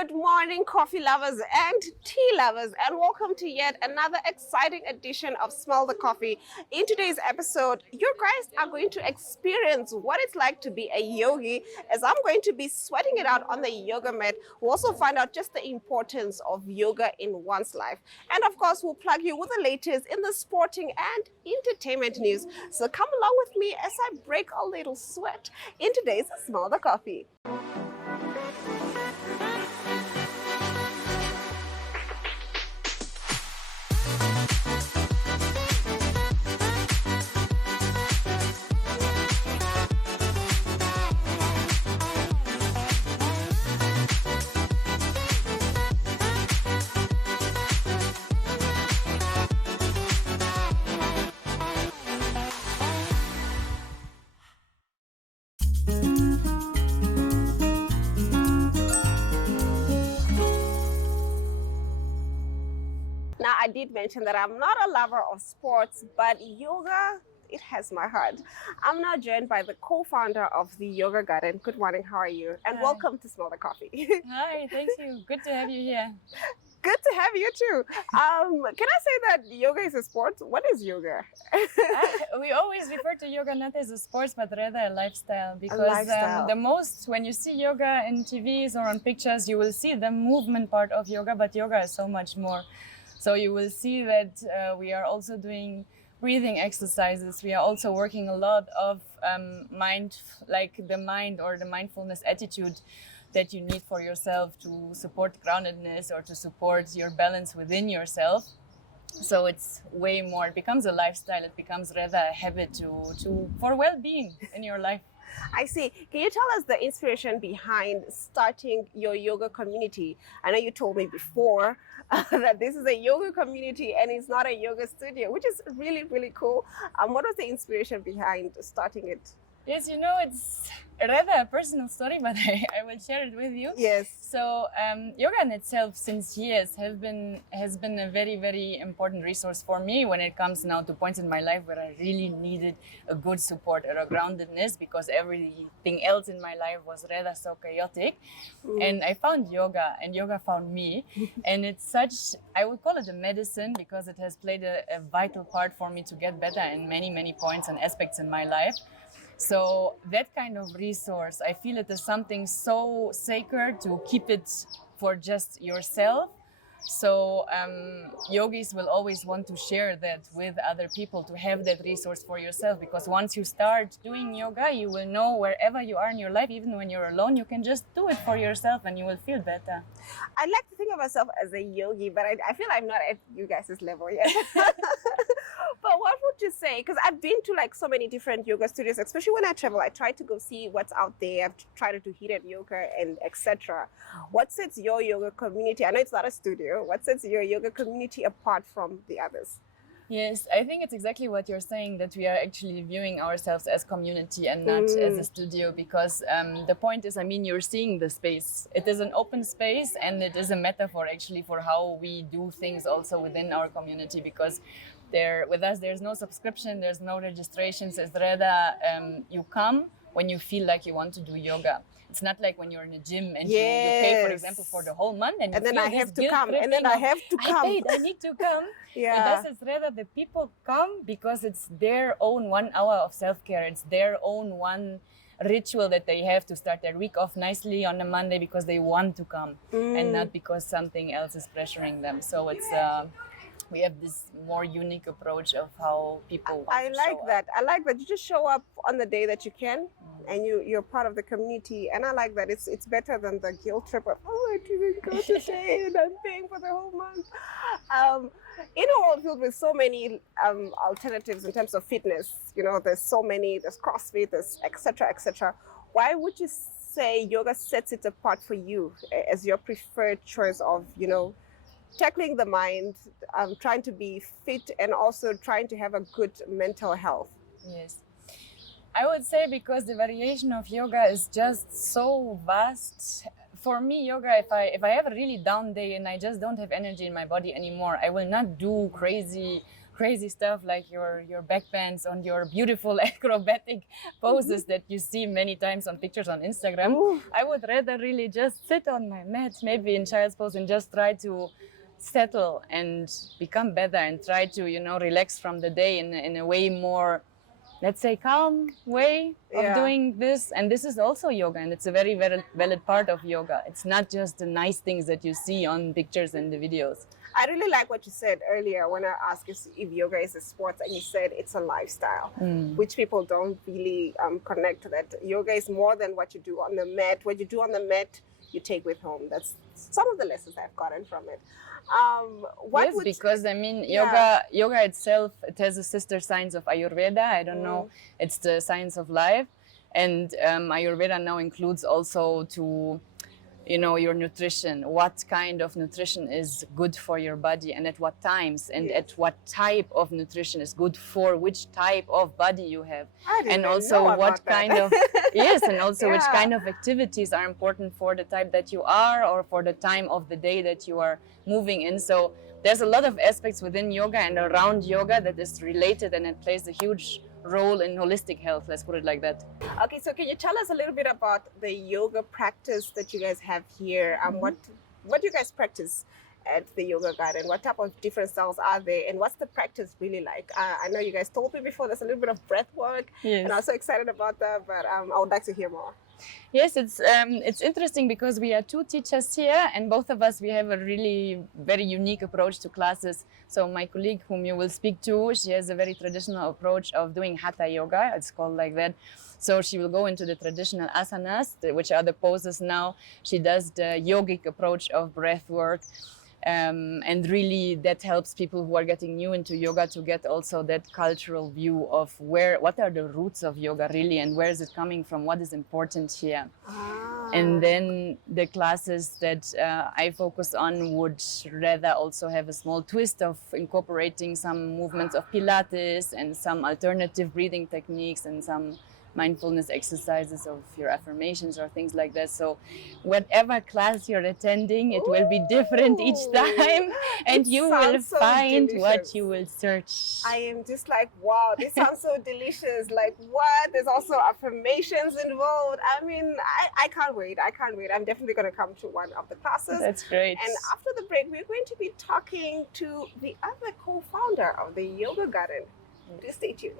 Good morning, coffee lovers and tea lovers, and welcome to yet another exciting edition of Smell the Coffee. In today's episode, you guys are going to experience what it's like to be a yogi, as I'm going to be sweating it out on the yoga mat. We'll also find out just the importance of yoga in one's life. And of course, we'll plug you with the latest in the sporting and entertainment news. So come along with me as I break a little sweat in today's Smell the Coffee. Now, I did mention that I'm not a lover of sports, but yoga, it has my heart. I'm now joined by the co-founder of the Yoga Garden. Good morning, how are you? And Hi. welcome to Smell the Coffee. Hi, thank you. Good to have you here. Good to have you too. Can I say that yoga is a sport? What is yoga? We always refer to yoga not as a sport, but rather a lifestyle. Because lifestyle. when you see yoga in TVs or on pictures, you will see the movement part of yoga, but yoga is so much more. So you will see that we are also doing breathing exercises. We are also working a lot of the mind or the mindfulness attitude that you need for yourself to support groundedness or to support your balance within yourself. So it's way more. It becomes a lifestyle. It becomes rather a habit for well-being in your life. I see. Can you tell us the inspiration behind starting your yoga community? I know you told me before that this is a yoga community and it's not a yoga studio, which is really, really cool. What was the inspiration behind starting it? Yes, it's rather a personal story, but I will share it with you. Yes. So yoga in itself since years has been a very, very important resource for me when it comes now to points in my life where I really needed a good support or a groundedness because everything else in my life was rather so chaotic. And I found yoga and yoga found me. And it's I would call it a medicine because it has played a vital part for me to get better in many, many points and aspects in my life. So that kind of resource, I feel it is something so sacred to keep it for just yourself. So yogis will always want to share that with other people, to have that resource for yourself, because once you start doing yoga, you will know wherever you are in your life, even when you're alone, you can just do it for yourself and you will feel better. I like to think of myself as a yogi, but I feel I'm not at you guys' level yet. But what would you say? Because I've been to so many different yoga studios, especially when I travel. I try to go see what's out there. I've tried to do heated yoga and etc. What sets your yoga community? I know it's not a studio. What sets your yoga community apart from the others? Yes, I think it's exactly what you're saying, that we are actually viewing ourselves as community and not as a studio, because the point is, you're seeing the space. It is an open space and it is a metaphor actually for how we do things also within our community, because with us, there's no subscription, there's no registrations. It's rather you come when you feel like you want to do yoga. It's not like when you're in a gym and you pay, for example, for the whole month and then I have to come. And then I have to come. I paid, I need to come. Yeah. With us, it's rather the people come because it's their own 1 hour of self-care. It's their own one ritual that they have to start their week off nicely on a Monday because they want to come and not because something else is pressuring them. So it's we have this more unique approach of how people want to show up. I like that you just show up on the day that you can, and you're part of the community. And I like that it's better than the guilt trip of, I didn't go today and I'm paying for the whole month. In a world filled with so many alternatives in terms of fitness, there's CrossFit, there's etc. Why would you say yoga sets it apart for you as your preferred choice of tackling the mind, trying to be fit, and also trying to have a good mental health? Yes. I would say because the variation of yoga is just so vast. For me, yoga, if I have a really down day and I just don't have energy in my body anymore, I will not do crazy crazy stuff like your back bends on your beautiful acrobatic poses that you see many times on pictures on Instagram. Ooh. I would rather really just sit on my mat, maybe in child's pose, and just try to settle and become better and try to, relax from the day in a way more, let's say, calm way of Yeah. doing this. And this is also yoga, and it's a very, very valid part of yoga. It's not just the nice things that you see on pictures and the videos. I really like what you said earlier when I asked you if yoga is a sport, and you said it's a lifestyle, which people don't really connect to that. Yoga is more than what you do on the mat. What you do on the mat, you take with home. That's some of the lessons I've gotten from it. Yes, because I mean, yoga itself, it has a sister science of Ayurveda. I don't know, it's the science of life, and Ayurveda now includes also to, your nutrition. What kind of nutrition is good for your body, and at what times, and at what type of nutrition is good for which type of body you have, and also what kind of yes, and also which kind of activities are important for the type that you are, or for the time of the day that you are moving in. So there's a lot of aspects within yoga and around yoga that is related, and it plays a huge role in holistic health, let's put it like that. Okay, so can you tell us a little bit about the yoga practice that you guys have here? What do you guys practice at the Yoga Garden? What type of different styles are there, and what's the practice really like? I know you guys told me before there's a little bit of breath work, and I'm so excited about that, but I would like to hear more. Yes, it's interesting because we are two teachers here, and both of us, we have a really very unique approach to classes. So my colleague, whom you will speak to, she has a very traditional approach of doing Hatha Yoga. It's called like that. So she will go into the traditional asanas, which are the poses now. She does the yogic approach of breath work. And really that helps people who are getting new into yoga to get also that cultural view of what are the roots of yoga really, and where is it coming from, what is important here. And then the classes that I focus on would rather also have a small twist of incorporating some movements of Pilates and some alternative breathing techniques and some mindfulness exercises of your affirmations or things like that. So whatever class you're attending, it will be different each time, and you will find what you will search. I am just like, wow, this sounds so delicious. Like, what? There's also affirmations involved. I mean, I can't wait. I'm definitely going to come to one of the classes. That's great. And after the break, we're going to be talking to the other co-founder of the Yoga Garden. Do stay tuned.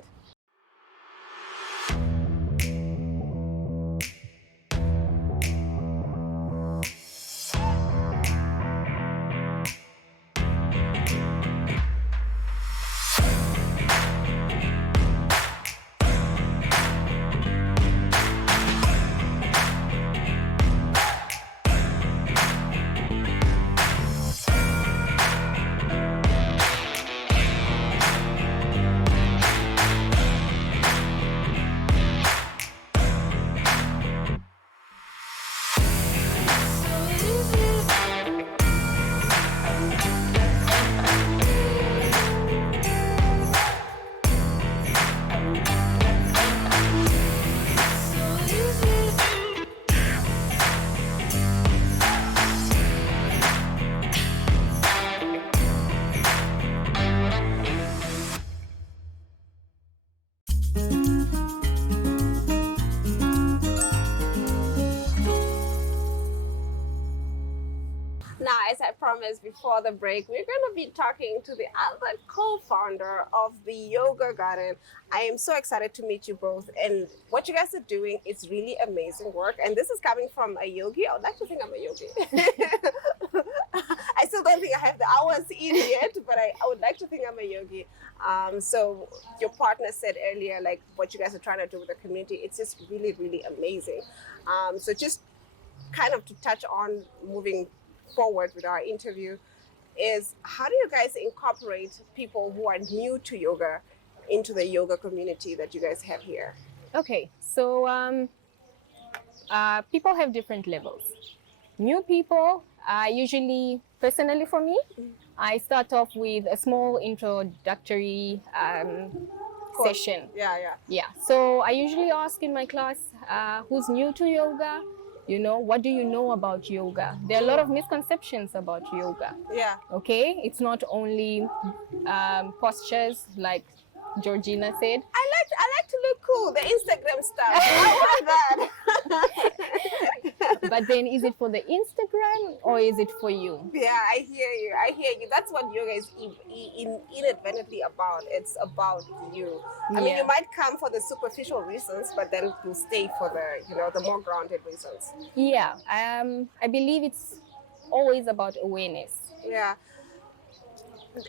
Now, as I promised before the break, we're going to be talking to the other co-founder of the Yoga Garden. I am so excited to meet you both, and what you guys are doing is really amazing work. And this is coming from a yogi. I would like to think I'm a yogi. I still don't think I have the hours in yet, but I would like to think I'm a yogi. So your partner said earlier, like what you guys are trying to do with the community, it's just really, really amazing. So just kind of to touch on moving forward with our interview is, how do you guys incorporate people who are new to yoga into the yoga community that you guys have here? Okay, so people have different levels. New people, usually, personally for me, I start off with a small introductory session. Yeah. So I usually ask in my class who's new to yoga, You know, what do you know about yoga? There are a lot of misconceptions about yoga. Yeah. Okay, it's not only postures like Georgina said. I like to look cool. The Instagram stuff. I want that. But then, is it for the Instagram or is it for you? Yeah, I hear you. I hear you. That's what yoga is inadvertently about. It's about you. I mean, Yeah. you might come for the superficial reasons, but then you stay for the more grounded reasons. Yeah, I believe it's always about awareness. Yeah.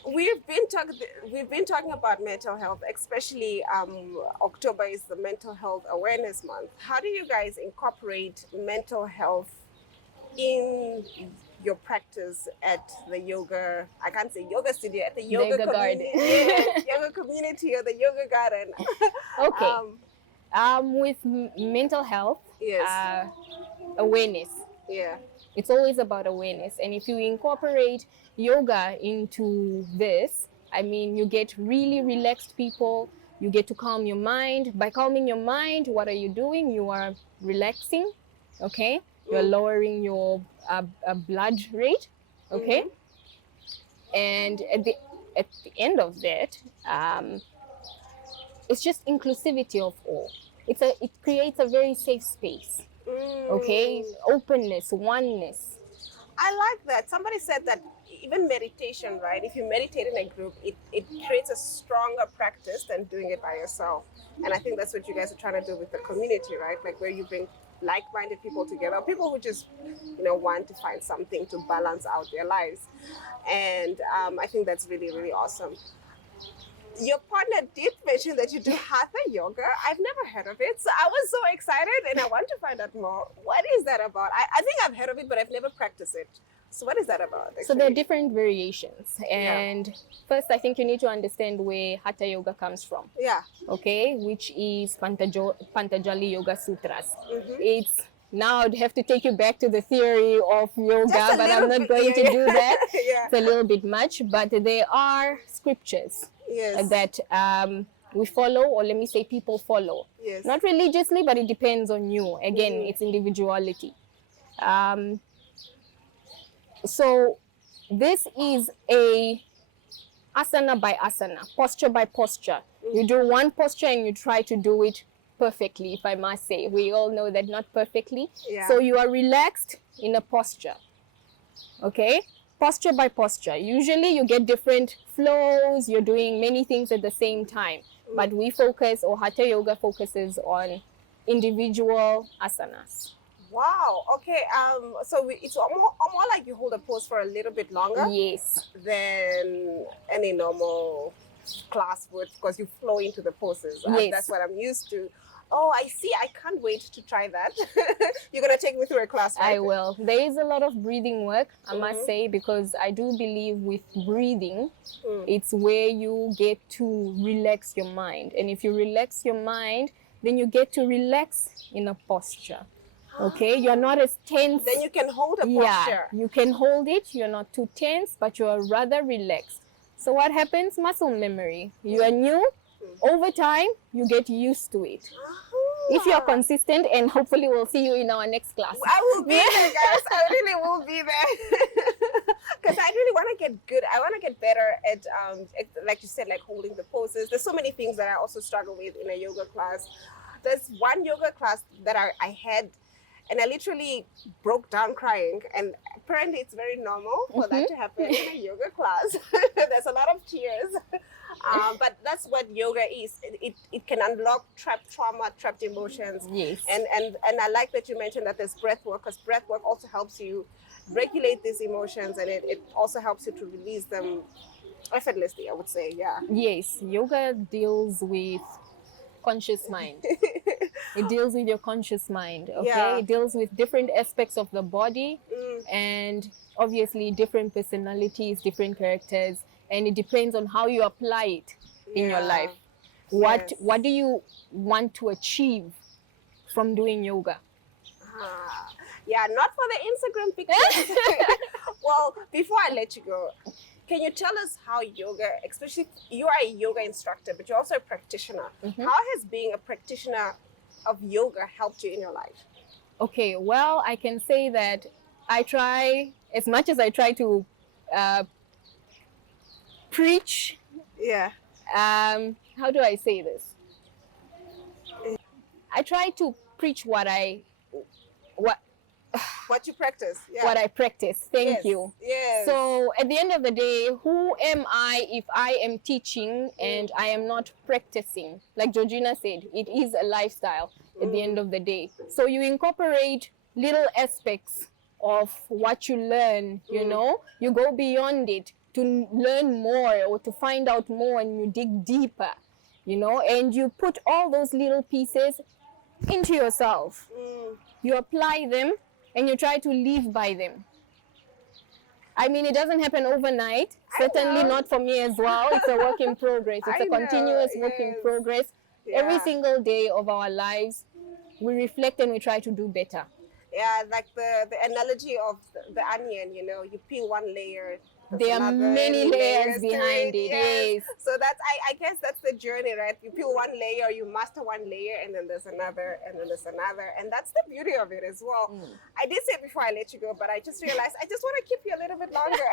We've been talking about mental health, especially October is the mental health awareness month. How do you guys incorporate mental health in your practice at the yoga? I can't say yoga studio, at the yoga garden. Yes, yoga community or the yoga garden. Okay. With mental health, Yes. awareness. Yeah. It's always about awareness. And if you incorporate yoga into this, I mean, you get really relaxed people. You get to calm your mind. By calming your mind, what are you doing? You are relaxing, okay? You're lowering your blood rate, okay? And at the end of that, it's just inclusivity of all. It creates a very safe space. Okay, openness, oneness. I like that. Somebody said that even meditation, right? If you meditate in a group, it creates a stronger practice than doing it by yourself. And I think that's what you guys are trying to do with the community, right? Like where you bring like-minded people together, people who just, want to find something to balance out their lives. And I think that's really, really awesome. Your partner did mention that you do hatha yoga. I've never heard of it. So I was so excited and I want to find out more. What is that about? I think I've heard of it, but I've never practiced it. So what is that about? Actually? So there are different variations. And first, I think you need to understand where hatha yoga comes from. Yeah. Okay, which is Pantajali Yoga Sutras. It's now I'd have to take you back to the theory of yoga, but I'm not going to do that. Yeah. It's a little bit much, but there are scriptures that we follow, or let me say people follow. Yes. Not religiously, but it depends on you. Again, it's individuality. So this is a asana by asana, posture by posture. You do one posture and you try to do it perfectly, if I must say. We all know that not perfectly. Yeah. So you are relaxed in a posture. Okay? Posture by posture. Usually you get different flows, you're doing many things at the same time. But we focus, or Hatha Yoga focuses on individual asanas. Wow. Okay. So it's more like you hold a pose for a little bit longer Yes. than any normal class would, because you flow into the poses. Yes. That's what I'm used to. Oh, I see. I can't wait to try that. You're going to take me through a class, right? I will. There is a lot of breathing work, I must say, because I do believe with breathing, it's where you get to relax your mind. And if you relax your mind, then you get to relax in a posture. Okay? You're not as tense. Then you can hold a Yeah, posture. you can hold it. You're not too tense, but you are rather relaxed. So what happens? Muscle memory. You are new. Over time, you get used to it. If you're consistent, and hopefully we'll see you in our next class. I will be there, guys. I really will be there. Because I really want to get good. I want to get better at, like you said, like holding the poses. There's so many things that I also struggle with in a yoga class. There's one yoga class that I had, and I literally broke down crying. And apparently it's very normal for that to happen in a yoga class. There's a lot of tears. But that's what yoga is. It can unlock trapped trauma, trapped emotions. Yes. And I like that you mentioned that there's breath work, because breath work also helps you regulate these emotions, and it also helps you to release them effortlessly, I would say. Yeah. Yes, yoga deals with conscious mind. It deals with your conscious mind, okay? Yeah. It deals with different aspects of the body and obviously different personalities, different characters, and it depends on how you apply it in your life. What do you want to achieve from doing yoga? Yeah, not for the Instagram pictures. Well, before I let you go, can you tell us how yoga, especially you are a yoga instructor, but you're also a practitioner. How has being a practitioner of yoga helped you in your life? Okay, well, I can say that I try, as much as I try to preach, Yeah. how do I say this? I try to preach what What you practice. Yeah. what I practice. Thank Yes, you. yes. So at the end of the day, who am I if I am teaching and I am not practicing? Like Georgina said, it is a lifestyle at the end of the day. So you incorporate little aspects of what you learn, you know, you go beyond it to learn more or to find out more, and you dig deeper, you know, and you put all those little pieces into yourself. You apply them and you try to live by them. I mean, it doesn't happen overnight. Certainly know. not for me as well. It's a work in progress. It's I a continuous know, work in yes. progress. Every Yeah. single day of our lives, we reflect and we try to do better. Yeah, like the analogy of the onion, you know, you peel one layer. there's There are another many layers to behind it, yes. So that's I guess that's the journey, right? You peel one layer, you master one layer, and then there's another, and then there's another, and that's the beauty of it as well. I did say it before I let you go, but I just realized I just want to keep you a little bit longer.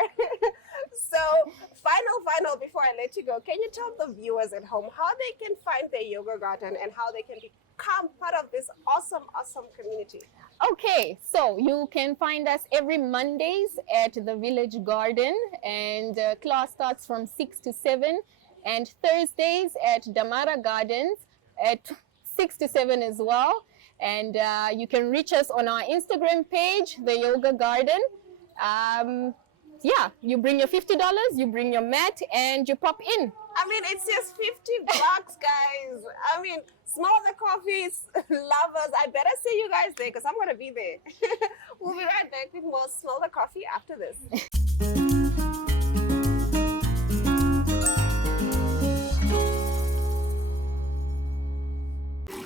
So final before I let you go, can you tell the viewers at home how they can find their yoga garden and how they can become part of this awesome community? Okay, so you can find us every Mondays at the Village Garden, and class starts from 6 to 7, and Thursdays at Damara Gardens at 6 to 7 as well. And you can reach us on our Instagram page, The Yoga Garden. Yeah, you bring your $50, you bring your mat, and you pop in. I mean, it's just $50, guys. I mean, small the coffees lovers. I better see you guys there because I'm going to be there. We'll be right back with more Smell the Coffee after this.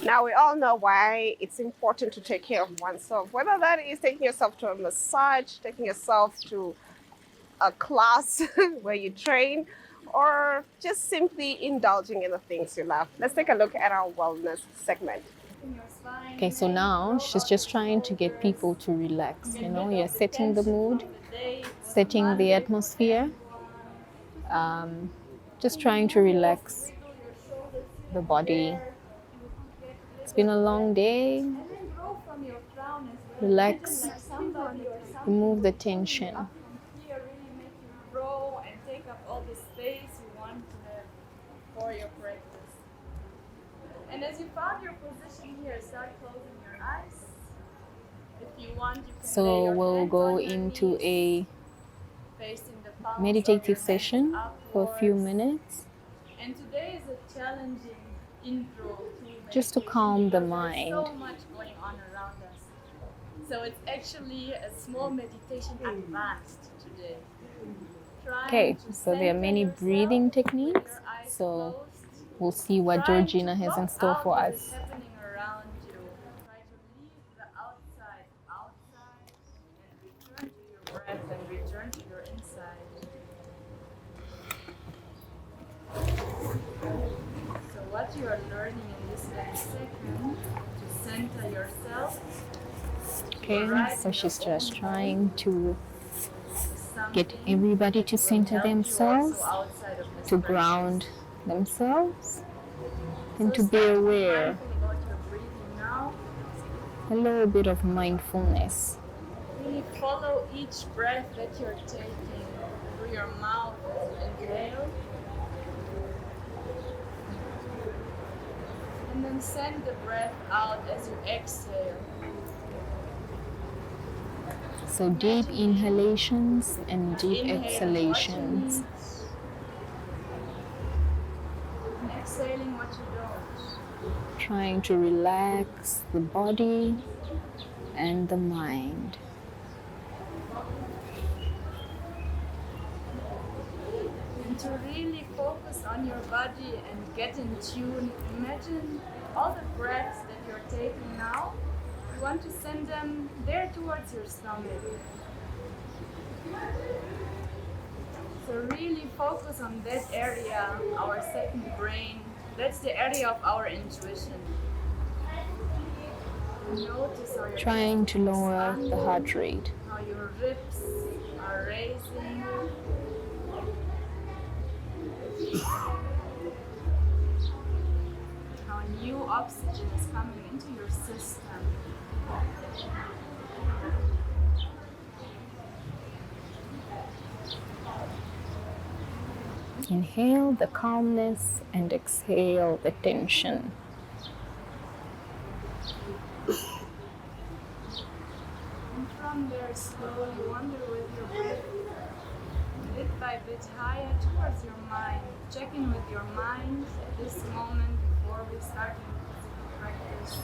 Now, we all know why it's important to take care of oneself, whether that is taking yourself to a massage, taking yourself to a class where you train, or just simply indulging in the things you love. Let's take a look at our wellness segment. Okay, so now she's just trying to get people to relax. You know, you're setting the mood, setting the atmosphere, just trying to relax the body. It's been a long day. Relax, remove the tension. And take up all the space you want to have for your practice. And as you found your position here, start closing your eyes. If you want, you can lay So your we'll hands go on your into knees, a facing the palms of meditative your hands session for a few upwards. minutes, And today is a challenging intro to just to meditation calm the because mind. There's so much going on around us. So it's actually a small meditation advanced today. Okay, so there are many breathing techniques. So we'll see what Georgina has in store for us. Happening around you. Try to leave the outside and return to your breath and return to your inside. So what you are learning in this next second to center yourself. Okay, so she's just trying to get everybody to center themselves, to ground themselves, and to be aware. A little bit of mindfulness. Really follow each breath that you're taking through your mouth as you inhale. And then send the breath out as you exhale. So deep inhalations and deep Inhaling exhalations. what you need, and exhaling what you don't. Trying to relax the body and the mind. And to really focus on your body and get in tune, imagine all the breaths that you're taking now. You want to send them there towards your stomach. So really focus on that area, our second brain. That's the area of our intuition. Notice how your trying to lower the heart rate. how your ribs are raising. How new oxygen is coming into your system. Inhale the calmness and exhale the tension. And from there, slowly wander with your breath, bit by bit higher towards your mind. Check in with your mind at this moment before we start in physical practice.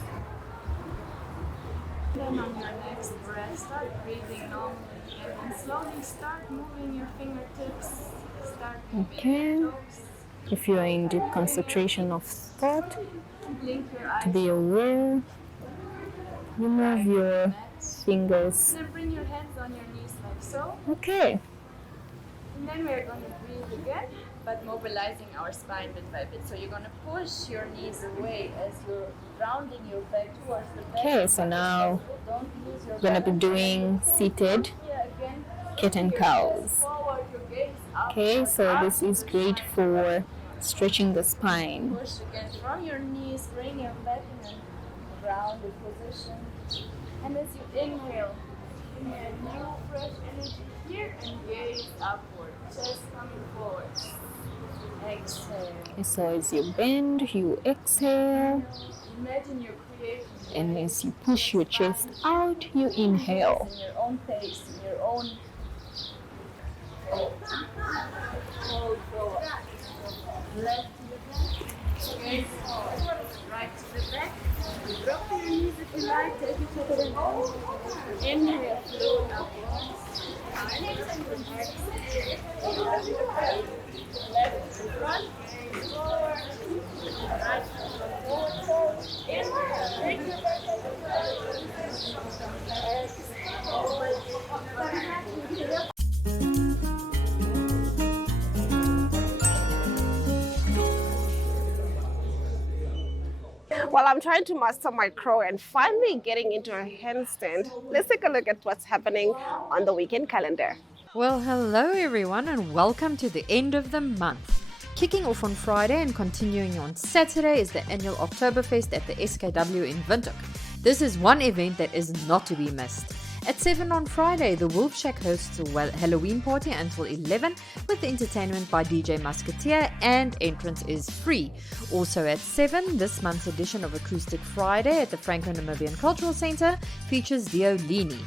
Then on your next breath, start breathing normally and then slowly start moving your fingertips. Start moving Okay. your toes. If you are in deep concentration of thought, Blink your to eyes. be aware, you move your fingers. Then bring your hands on your knees like so. Okay. And then we're going to breathe again, but mobilizing our spine bit by bit. So you're going to push your knees away as you're rounding your back towards the back. Okay, so now Don't lose your we're gonna be balance. doing seated Here again. cat and Your cows. gaze forward, your gaze up, Okay, so up, this is great for stretching the spine. Push again from your knees, bring your back in a rounded position. And as you inhale new fresh energy here and gaze upward, chest coming forward. Exhale. Okay, so as you bend, you exhale, Imagine you're creating and as you push your chest out, you inhale. in your own pace, in your own hold forward. Left to the back, gaze forward. Right to the back. Drop your knees if you like, take it to the end. Inhale, float upwards. Exhale. Left to the front, gaze forward. Right to the forward. Inhale, take your back to the front. Exhale. While I'm trying to master my crow and finally getting into a handstand, let's take a look at what's happening on the weekend calendar. Well, hello everyone, and welcome to the end of the month. Kicking off on Friday and continuing on Saturday is the annual Oktoberfest at the SKW in Windhoek. This is one event that is not to be missed. At 7 on Friday, the Wolf Shack hosts a Halloween party until 11 with entertainment by DJ Musketeer, and entrance is free. Also at 7, this month's edition of Acoustic Friday at the Franco-Namibian Cultural Centre features Dio Lini.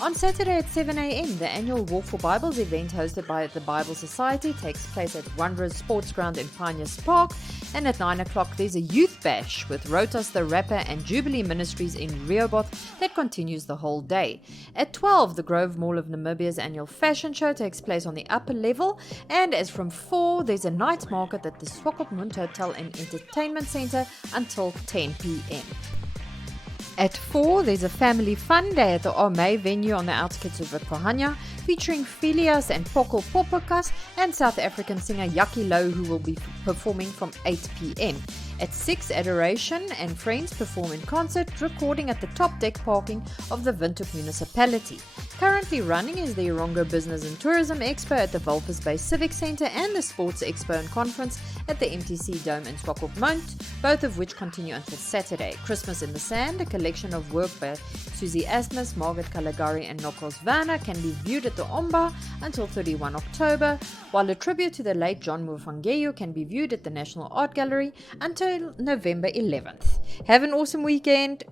On Saturday at 7 a.m, the annual Walk for Bibles event hosted by the Bible Society takes place at Wanderers Sports Ground in Pioneers Park, and at 9 o'clock there's a youth bash with Rotas the Rapper and Jubilee Ministries in Rehoboth that continues the whole day. At 12, the Grove Mall of Namibia's annual fashion show takes place on the upper level, and as from 4, there's a night market at the Swakopmund Hotel and Entertainment Centre until 10 p.m. At 4, there's a family fun day at the Omei venue on the outskirts of Kohanya, featuring Phileas and Poko Popokas and South African singer Yaki Low, who will be performing from 8 p.m. At 6, Adoration and friends perform in concert, recording at the top deck parking of the Windhoek municipality. Currently running is the Erongo Business and Tourism Expo at the Walvis Bay Civic Centre and the Sports Expo and Conference at the MTC Dome in Swakopmund, both of which continue until Saturday. Christmas in the Sand, a collection of work by Susie Asmus, Margaret Caligari and Nokos Vanna, can be viewed at the Omba until 31 October, while a tribute to the late John Mufangeyu can be viewed at the National Art Gallery until November 11th. Have an awesome weekend!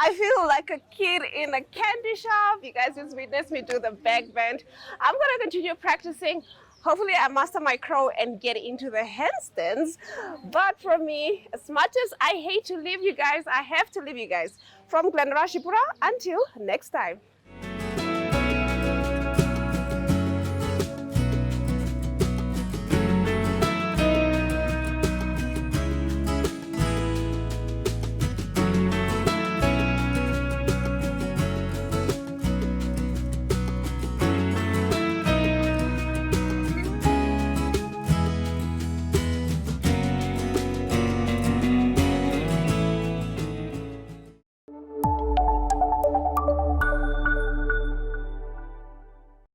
I feel like a kid in a candy shop. You guys just witnessed me do the back bend. I'm going to continue practicing. Hopefully I master my crow and get into the handstands. But for me, as much as I hate to leave you guys, I have to leave you guys. From Glenrashipura, until next time.